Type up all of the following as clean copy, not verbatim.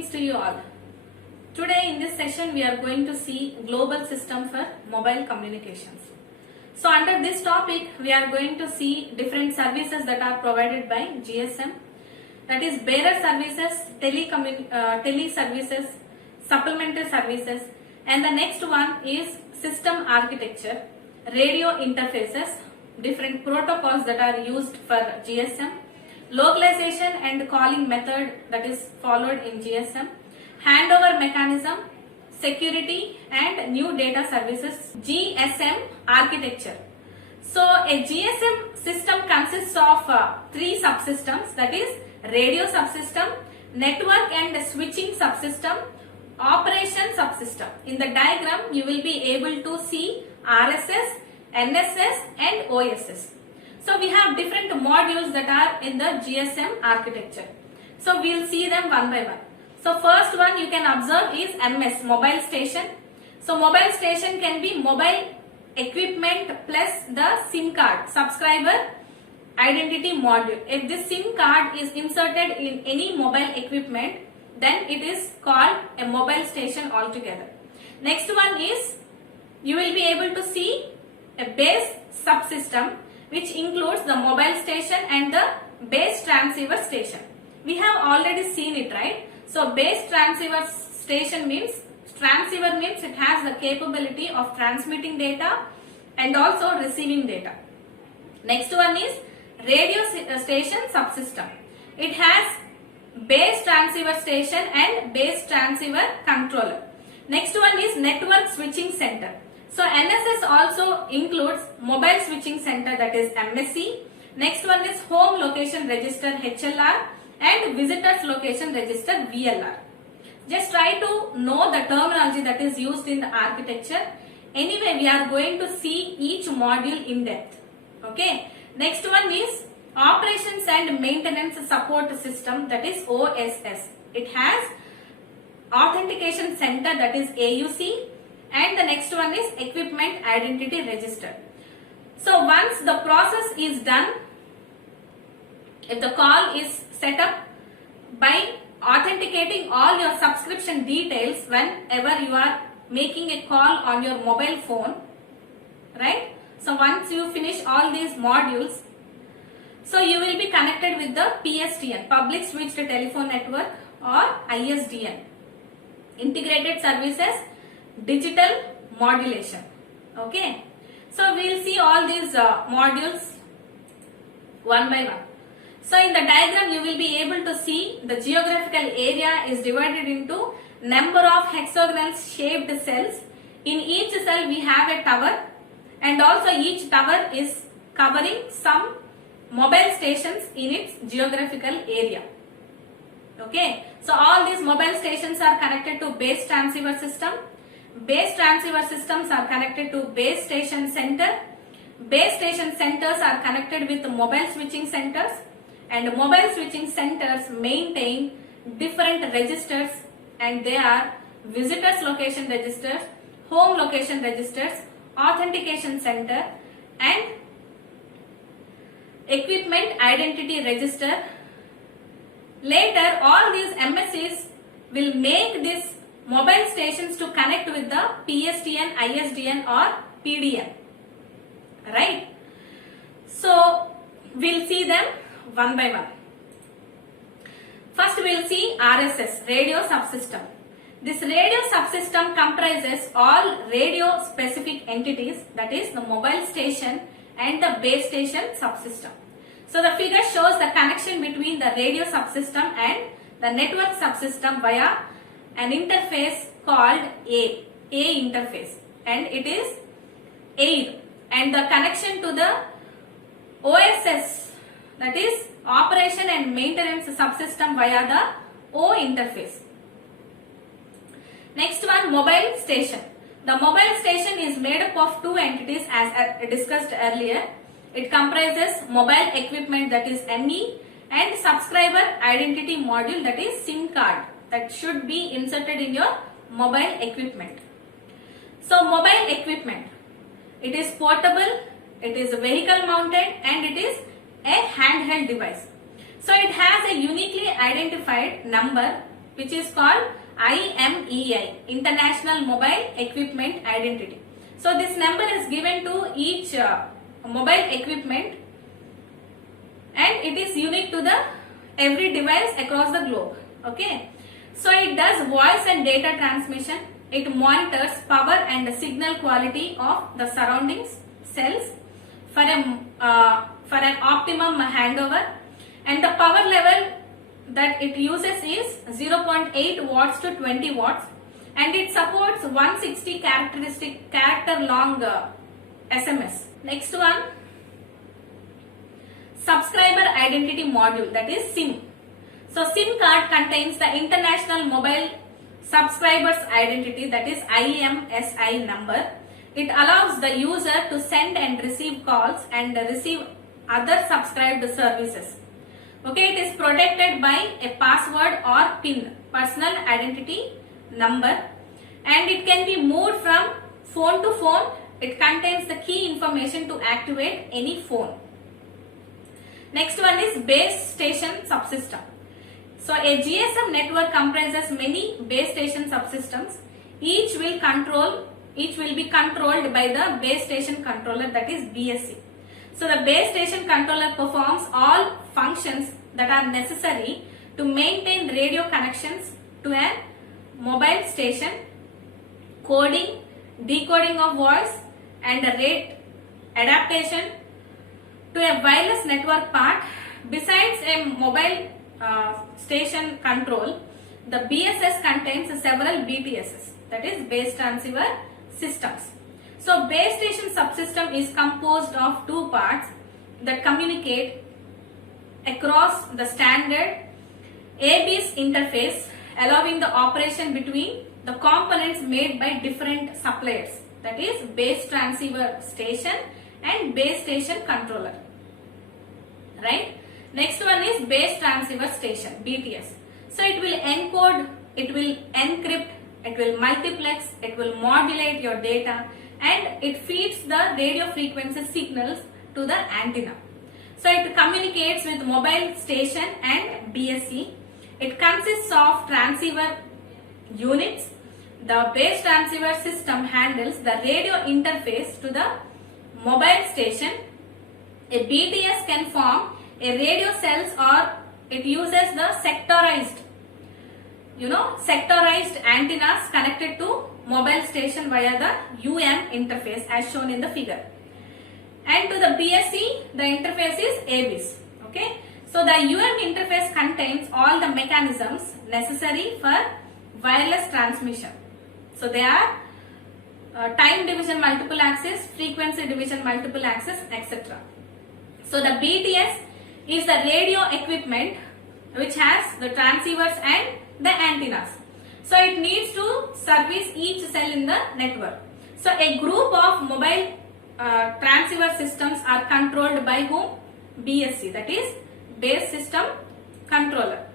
Greetings to you all. Today in this session we are going to see global system for mobile communications. So under this topic we are going to see different services that are provided by GSM, that is bearer services, tele services, supplementary services, and the next one is system architecture, radio interfaces, different protocols that are used for GSM, localization and calling method that is followed in GSM, handover mechanism, security and new data services, GSM architecture. So a GSM system consists of three subsystems, that is radio subsystem, network and switching subsystem, operation subsystem. In the diagram you will be able to see RSS, NSS and OSS. So we have different modules that are in the GSM architecture. So we will see them one by one. So first one you can observe is MS, mobile station. So mobile station can be mobile equipment plus the SIM card, subscriber identity module. If this SIM card is inserted in any mobile equipment, then it is called a mobile station altogether. Next one is, you will be able to see a base subsystem, which includes the mobile station and the base transceiver station. We have already seen it, right? So base transceiver station means, transceiver means it has the capability of transmitting data and also receiving data. Next one is radio station subsystem. It has base transceiver station and base transceiver controller. Next one is network switching center. So NSS also includes mobile switching center, that is MSC. Next one is home location register HLR and visitors location register VLR. Just try to know the terminology that is used in the architecture. Anyway, we are going to see each module in depth. Okay. Next one is operations and maintenance support system, that is OSS. It has authentication center, that is AUC, and the next one is equipment identity register. So once the process is done, if the call is set up by authenticating all your subscription details whenever you are making a call on your mobile phone, right? So once you finish all these modules, so you will be connected with the PSTN, Public Switched Telephone Network, or ISDN, Integrated Services Digital Modulation. Okay. So we will see all these modules one by one. So in the diagram you will be able to see the geographical area is divided into number of hexagonal shaped cells. In each cell we have a tower, and also each tower is covering some mobile stations in its geographical area. Okay. So all these mobile stations are connected to base transceiver system. Base transceiver systems are connected to base station center. Base station centers are connected with mobile switching centers, and mobile switching centers maintain different registers, and they are visitors location registers, home location registers, authentication center and equipment identity register. Later all these MSCs will make these mobile stations to connect with the PSTN, ISDN or PDN, right? So we'll see them one by one. First we'll see RSS, radio subsystem. This radio subsystem comprises all radio specific entities, that is the mobile station and the base station subsystem. So the figure shows the connection between the radio subsystem and the network subsystem via an interface called A interface, and it is AIR, and the connection to the OSS, that is operation and maintenance subsystem, via the O interface. Next one, mobile station. The mobile station is made up of two entities as discussed earlier. It comprises mobile equipment, that is ME, and subscriber identity module, that is SIM card, that should be inserted in your mobile equipment. So mobile equipment, it is portable, it is vehicle mounted, and it is a handheld device. So it has a uniquely identified number which is called IMEI, International Mobile Equipment Identity. So this number is given to each mobile equipment, and it is unique to the every device across the globe. Okay, so it does voice and data transmission. It monitors power and signal quality of the surroundings cells for an optimum handover, and the power level that it uses is 0.8 watts to 20 watts, and it supports 160 character long SMS. Next one, subscriber identity module, that is SIM. So SIM card contains the international mobile subscriber's identity, that is IMSI number. It allows the user to send and receive calls and receive other subscribed services. Okay, it is protected by a password or PIN, personal identity number, and it can be moved from phone to phone. It contains the key information to activate any phone. Next one is base station subsystem. So a GSM network comprises many base station subsystems. Each will be controlled by the base station controller, that is BSC. So the base station controller performs all functions that are necessary to maintain radio connections to a mobile station, coding, decoding of voice, and rate adaptation to a wireless network part. Besides a mobile station control, the BSS contains several BTSs, that is base transceiver systems. So base station subsystem is composed of two parts that communicate across the standard ABS interface, allowing the operation between the components made by different suppliers, that is base transceiver station and base station controller. Right? Next one is base transceiver station, BTS. So it will encode, it will encrypt, it will multiplex, it will modulate your data, and it feeds the radio frequency signals to the antenna. So it communicates with mobile station and BSC. It consists of transceiver units. The base transceiver system handles the radio interface to the mobile station. A BTS can form a radio cells, or it uses the sectorized antennas connected to mobile station via the interface as shown in the figure. And to the BSC, the interface is ABS. Okay. So the interface contains all the mechanisms necessary for wireless transmission. So they are time division multiple access, frequency division multiple access, etc. So the BTS is the radio equipment which has the transceivers and the antennas. So it needs to service each cell in the network. So a group of mobile transceiver systems are controlled by whom? BSC, that is base system controller.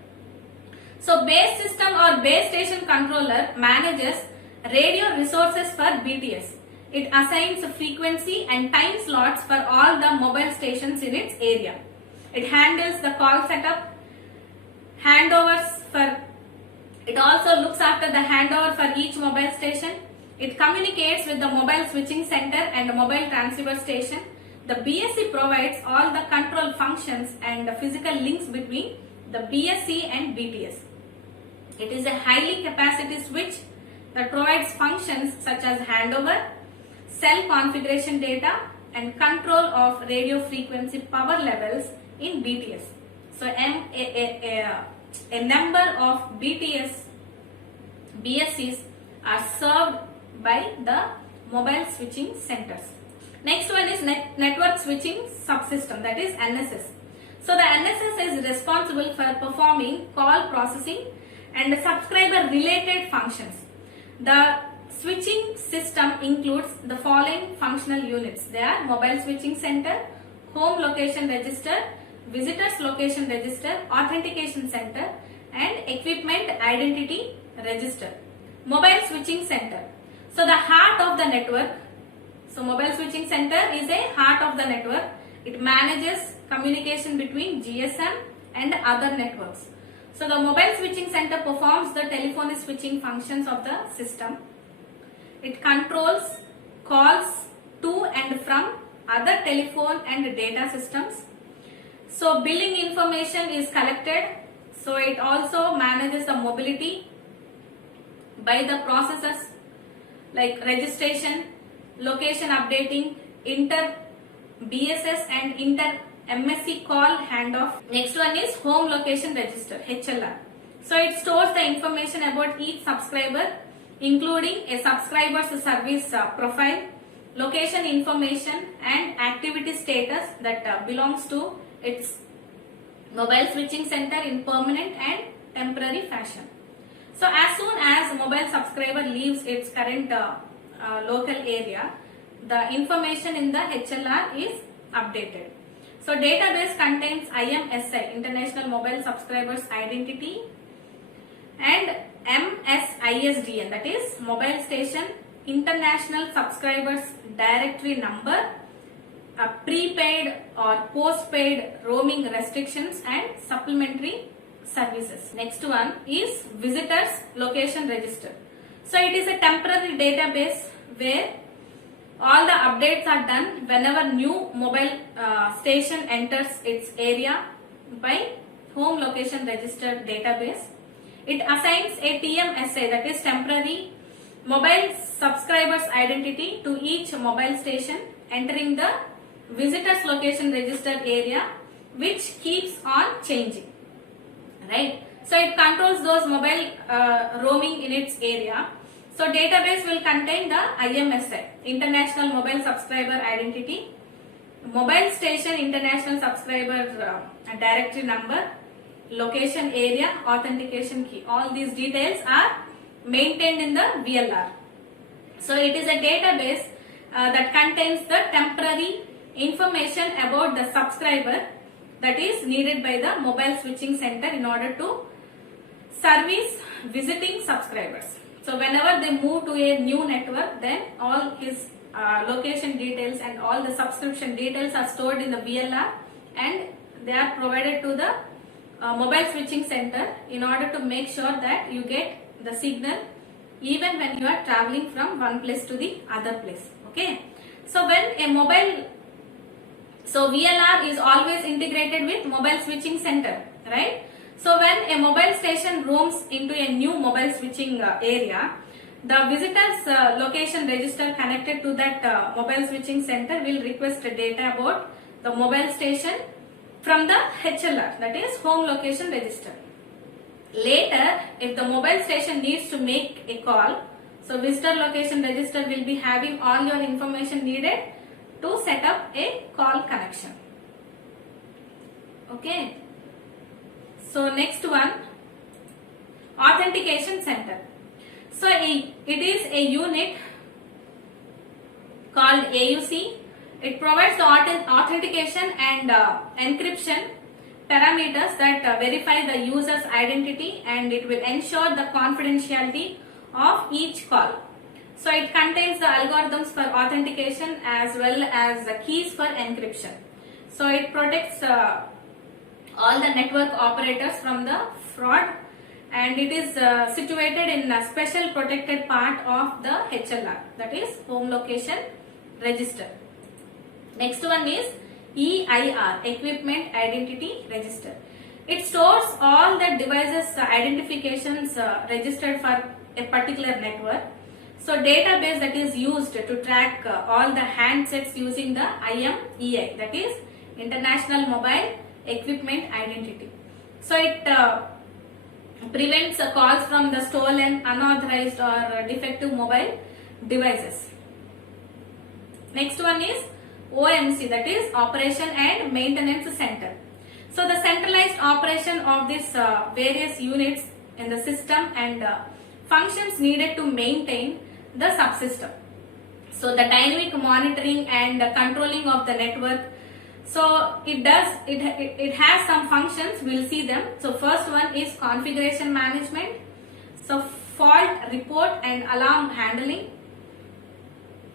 So base system or base station controller manages radio resources for BTS. It assigns frequency and time slots for all the mobile stations in its area. It handles the call setup, handovers for, it also looks after the handover for each mobile station. It communicates with the mobile switching center and the mobile transceiver station. The BSC provides all the control functions and the physical links between the BSC and BTS. It is a highly capacity switch that provides functions such as handover, cell configuration data, and control of radio frequency power levels in BTS. So a number of BSCs are served by the mobile switching centers. Next one is network switching subsystem, that is NSS. So the NSS is responsible for performing call processing and subscriber related functions. The switching system includes the following functional units. They are mobile switching center, home location register, visitors location register, authentication center, and equipment identity register. Mobile switching center. So the heart of the network. So mobile switching center is a heart of the network. It manages communication between GSM and other networks. So the mobile switching center performs the telephony switching functions of the system. It controls calls to and from other telephone and data systems. So billing information is collected. So it also manages the mobility by the processes like registration, location updating, inter BSS and inter MSC call handoff. Next one is home location register, HLR. So it stores the information about each subscriber, including a subscriber's service profile, location information and activity status that belongs to its mobile switching center in permanent and temporary fashion. So as soon as mobile subscriber leaves its current local area, the information in the HLR is updated. So database contains IMSI, International Mobile Subscribers Identity, and MSISDN, that is Mobile Station International Subscribers Directory Number, prepaid or postpaid roaming restrictions and supplementary services. Next one is Visitors Location Register. So it is a temporary database where all the updates are done whenever new mobile station enters its area by Home Location Register database. It assigns a TMSI, that is temporary mobile subscribers identity, to each mobile station entering the Visitors Location Register area, which keeps on changing. Right? So it controls those mobile roaming in its area. So database will contain the IMSI, International Mobile Subscriber Identity, Mobile Station International Subscriber Directory Number, Location Area, Authentication Key. All these details are maintained in the VLR. So it is a database that contains the temporary information about the subscriber that is needed by the mobile switching center in order to service visiting subscribers. So whenever they move to a new network, then all his location details and all the subscription details are stored in the VLR and they are provided to the mobile switching center in order to make sure that you get the signal even when you are traveling from one place to the other place. Okay. So when a mobile, so VLR is always integrated with mobile switching center, right? So when a mobile station roams into a new mobile switching area, the visitor's location register connected to that mobile switching center will request data about the mobile station from the HLR, that is home location register. Later, if the mobile station needs to make a call, so visitor location register will be having all your information needed to set up a call connection. Okay. So next one, authentication center. So it is a unit called AUC. It provides the authentication and encryption parameters that verify the user's identity, and it will ensure the confidentiality of each call. So it contains the algorithms for authentication as well as the keys for encryption. So it protects all the network operators from the fraud, and it is situated in a special protected part of the HLR, that is home location register. Next one is EIR, Equipment Identity Register. It stores all the devices identifications registered for a particular network. So database that is used to track all the handsets using the IMEI, that is International Mobile Equipment Identity. So it prevents calls from the stolen, unauthorized or defective mobile devices. Next one is OMC, that is Operation and Maintenance Center. So the centralized operation of these various units in the system and functions needed to maintain the subsystem. So the dynamic monitoring and controlling of the network. So it has some functions, we'll see them. So first one is configuration management, so fault report and alarm handling,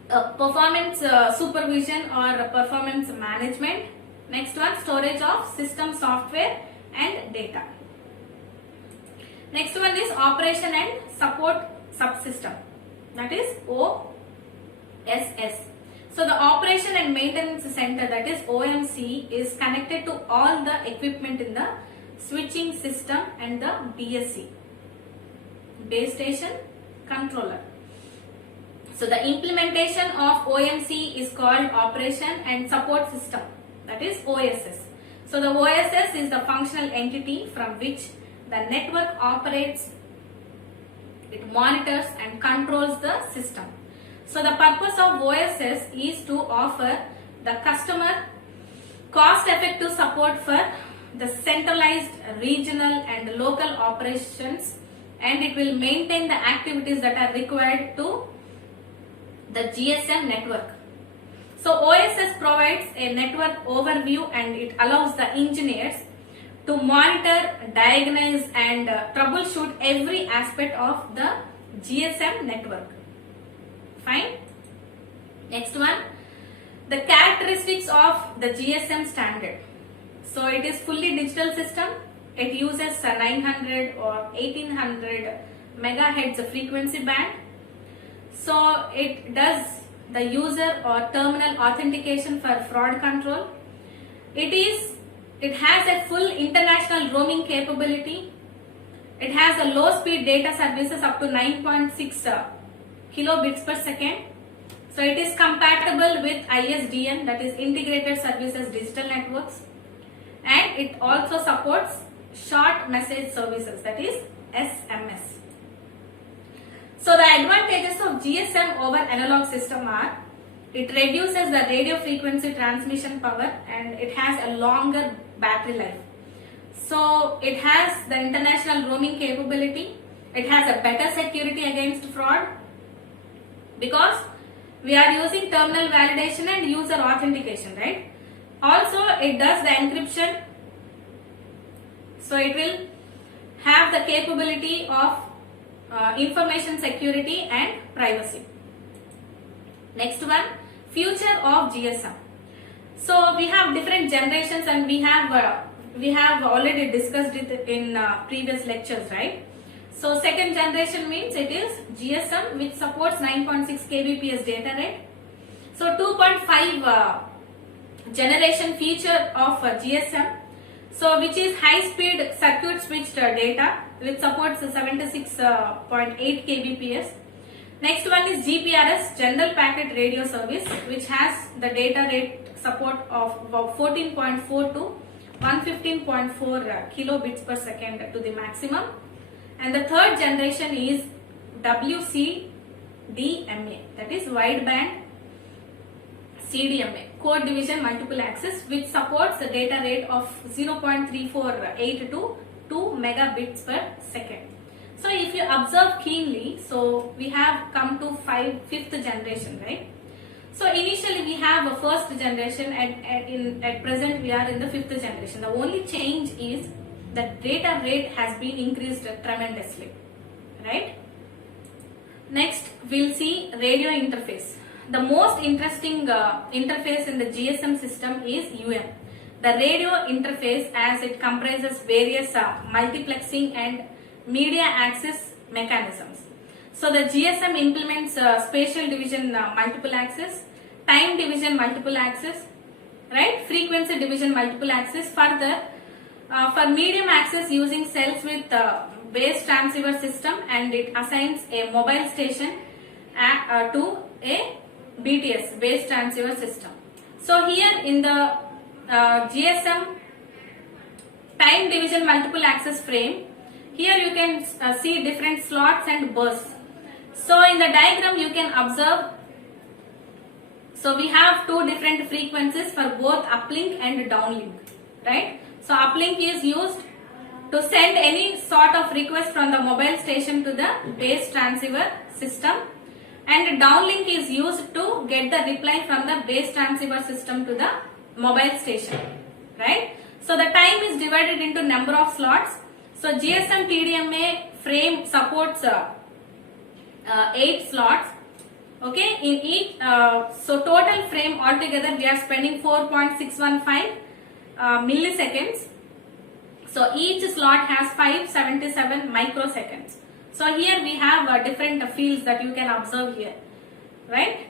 performance supervision or performance management. Next one, storage of system software and data. Next one is operation and support subsystem, that is OSS. So the operation and maintenance center, that is OMC, is connected to all the equipment in the switching system and the BSC, base station controller. So the implementation of OMC is called operation and support system, that is OSS. So the OSS is the functional entity from which the network operates, it monitors and controls the system. So the purpose of OSS is to offer the customer cost-effective support for the centralized, regional and local operations, and it will maintain the activities that are required to the GSM network. So OSS provides a network overview and it allows the engineers to monitor, diagnose and troubleshoot every aspect of the GSM network. Fine. Next one, the characteristics of the GSM standard. So it is fully digital system. It uses 900 or 1800 megahertz frequency band. So it does the user or terminal authentication for fraud control. It has a full international roaming capability. It has a low speed data services up to 9.6 kilobits per second. So it is compatible with ISDN, that is Integrated Services Digital Networks, and it also supports short message services, that is SMS. So the advantages of GSM over analog system are, it reduces the radio frequency transmission power and it has a longer battery life. So it has the international roaming capability. It has a better security against fraud because we are using terminal validation and user authentication, right? Also it does the encryption. So it will have the capability of information security and privacy. Next one, future of GSM. So we have different generations and we have already discussed it in previous lectures, right? So second generation means it is GSM which supports 9.6 kbps data rate. So 2.5 generation feature of GSM, so which is high speed circuit switched data which supports 76.8 kbps. Next one is GPRS, General Packet Radio Service, which has the data rate support of about 14.4 to 115.4 kilobits per second to the maximum. And the third generation is WCDMA, that is wideband CDMA, code division multiple access, which supports the data rate of 0.348 to 2 megabits per second. So if you observe keenly, so we have come to fifth generation, right? So initially we have a first generation and at present we are in the fifth generation. The only change is the data rate has been increased tremendously, right? Next we'll see radio interface. The most interesting interface in the GSM system is UM. The radio interface, as it comprises various multiplexing and media access mechanisms. So the GSM implements spatial division multiple access, time division multiple access, right? Frequency division multiple access. Further, for medium access using cells with base transceiver system, and it assigns a mobile station to a BTS, base transceiver system. So here in the GSM time division multiple access frame, here you can see different slots and bursts. So in the diagram you can observe, so we have two different frequencies for both uplink and downlink, right? So uplink is used to send any sort of request from the mobile station to the base transceiver system, and downlink is used to get the reply from the base transceiver system to the mobile station, right? So the time is divided into number of slots. So GSM TDMA frame supports 8 slots, okay, in each. So total frame altogether we are spending 4.615 milliseconds. So each slot has 577 microseconds. So here we have different fields that you can observe here, right?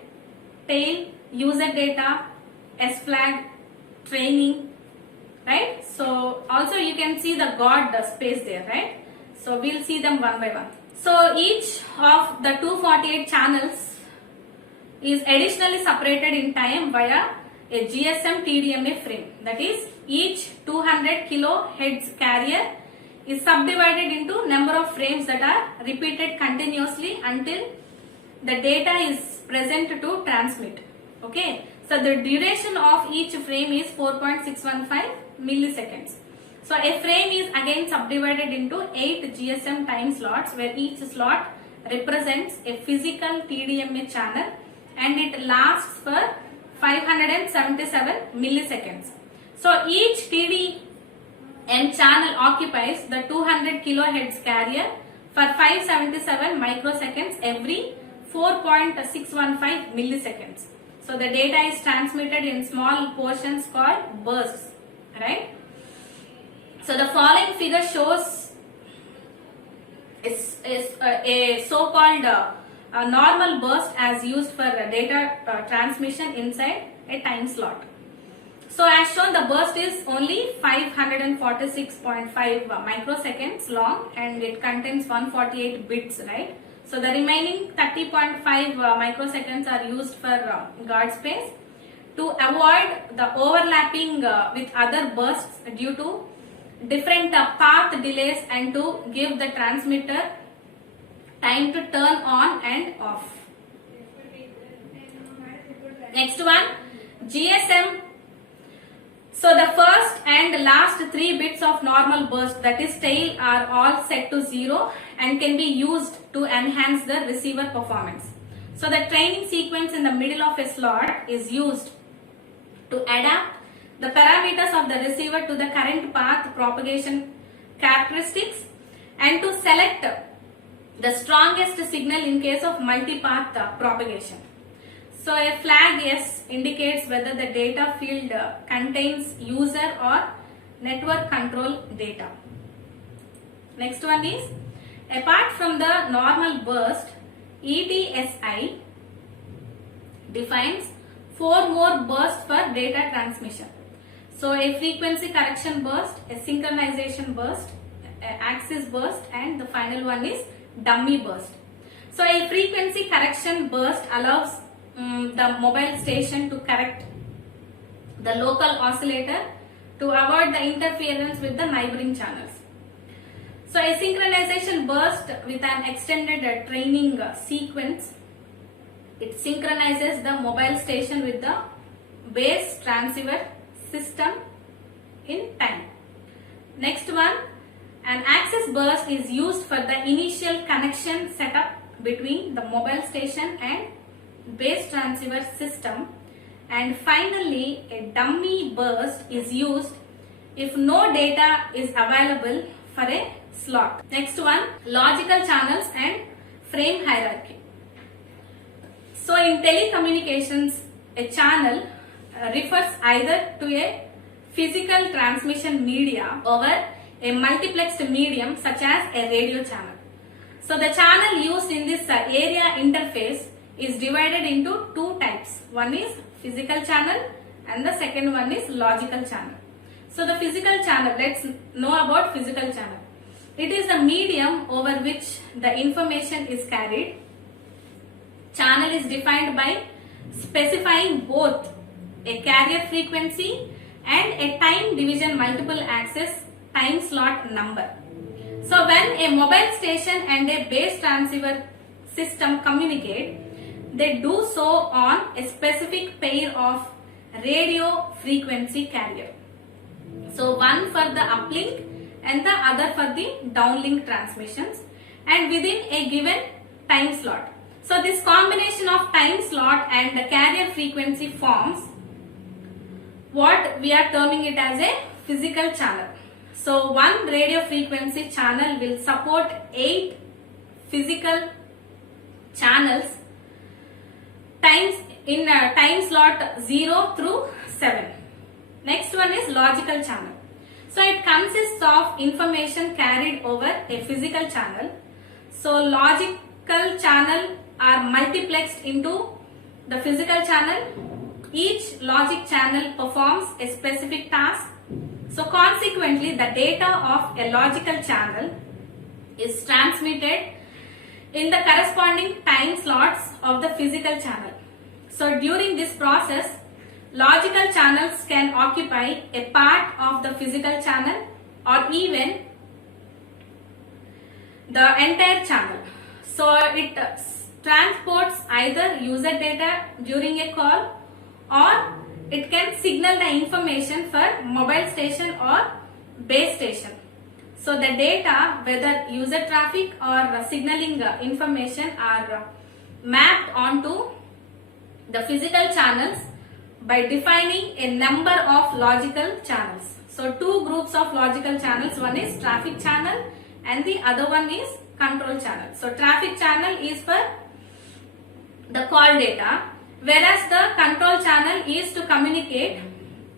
Tail, user data, S flag, training, right? So also you can see the guard space there, right? So we'll see them one by one. So each of the 248 channels is additionally separated in time via a GSM TDMA frame. That is, each 200 kilohertz carrier is subdivided into number of frames that are repeated continuously until the data is present to transmit. Okay, so the duration of each frame is 4.615 milliseconds. So a frame is again subdivided into 8 GSM time slots, where each slot represents a physical TDMA channel and it lasts for 577 milliseconds. So each TDM channel occupies the 200 kilohertz carrier for 577 microseconds every 4.615 milliseconds. So the data is transmitted in small portions called bursts, right? So the following figure shows is a so-called normal burst as used for data transmission inside a time slot. So as shown, the burst is only 546.5 microseconds long and it contains 148 bits, right? So the remaining 30.5 microseconds are used for guard space to avoid the overlapping with other bursts due to different path delays and to give the transmitter time to turn on and off. Next one, GSM. So the first and last 3 bits of normal burst, that is tail, are all set to 0 and can be used to enhance the receiver performance. So the training sequence in the middle of a slot is used to adapt the parameters of the receiver to the current path propagation characteristics and to select the strongest signal in case of multipath propagation. So a flag S indicates whether the data field contains user or network control data. Next one is, apart from the normal burst, ETSI defines 4 more bursts for data transmission. So a frequency correction burst, a synchronization burst, axis burst, and the final one is dummy burst. So a frequency correction burst allows the mobile station to correct the local oscillator to avoid the interference with the neighboring channels. So a synchronization burst with an extended training sequence, it synchronizes the mobile station with the base transceiver system in time. Next one, an axis burst is used for the initial connection setup between the mobile station and base transceiver system, and finally a dummy burst is used if no data is available for a slot. Next one, logical channels and frame hierarchy. So in telecommunications, a channel refers either to a physical transmission media or a multiplexed medium such as a radio channel. So the channel used in this area interface is divided into 2 types. One is physical channel and the second one is logical channel. So the physical channel, let's know about physical channel. It is the medium over which the information is carried. Channel is defined by specifying both a carrier frequency and a time division multiple access time slot number. So when a mobile station and a base transceiver system communicate, they do so on a specific pair of radio frequency carrier. So one for the uplink and the other for the downlink transmissions, and within a given time slot. So this combination of time slot and the carrier frequency forms what we are terming it as a physical channel. So one radio frequency channel will support 8 physical channels times in time slot 0 through 7. Next one is logical channel. So it consists of information carried over a physical channel. So logical channel are multiplexed into the physical channel. Each logic channel performs a specific task. So consequently, the data of a logical channel is transmitted in the corresponding time slots of the physical channel. So during this process, logical channels can occupy a part of the physical channel or even the entire channel. So it transports either user data during a call, or it can signal the information for mobile station or base station. So the data, whether user traffic or signaling information, are mapped onto the physical channels by defining a number of logical channels. So two groups of logical channels, one is traffic channel and the other one is control channel. So traffic channel is for the call data, whereas the control channel is to communicate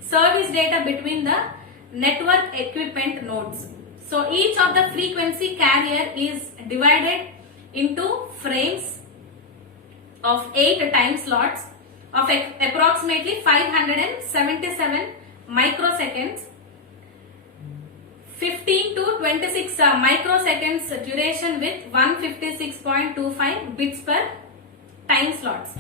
service data between the network equipment nodes. So each of the frequency carrier is divided into frames of 8 time slots of approximately 577 microseconds, 15 to 26 microseconds duration with 156.25 bits per time slots.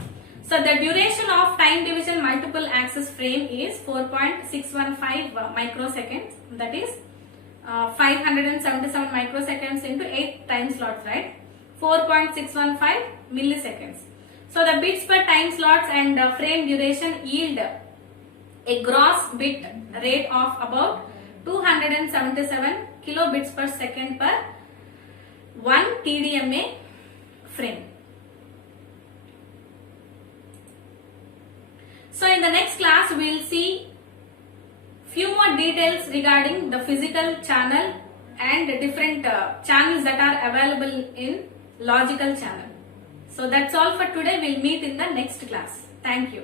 So the duration of time division multiple access frame is 4.615 microseconds, that is 577 microseconds into 8 time slots, right? 4.615 milliseconds. So the bits per time slots and frame duration yield a gross bit rate of about 277 kilobits per second per 1 TDMA frame. So in the next class we will see few more details regarding the physical channel and different channels that are available in logical channel. So that's all for today. We'll meet in the next class. Thank you.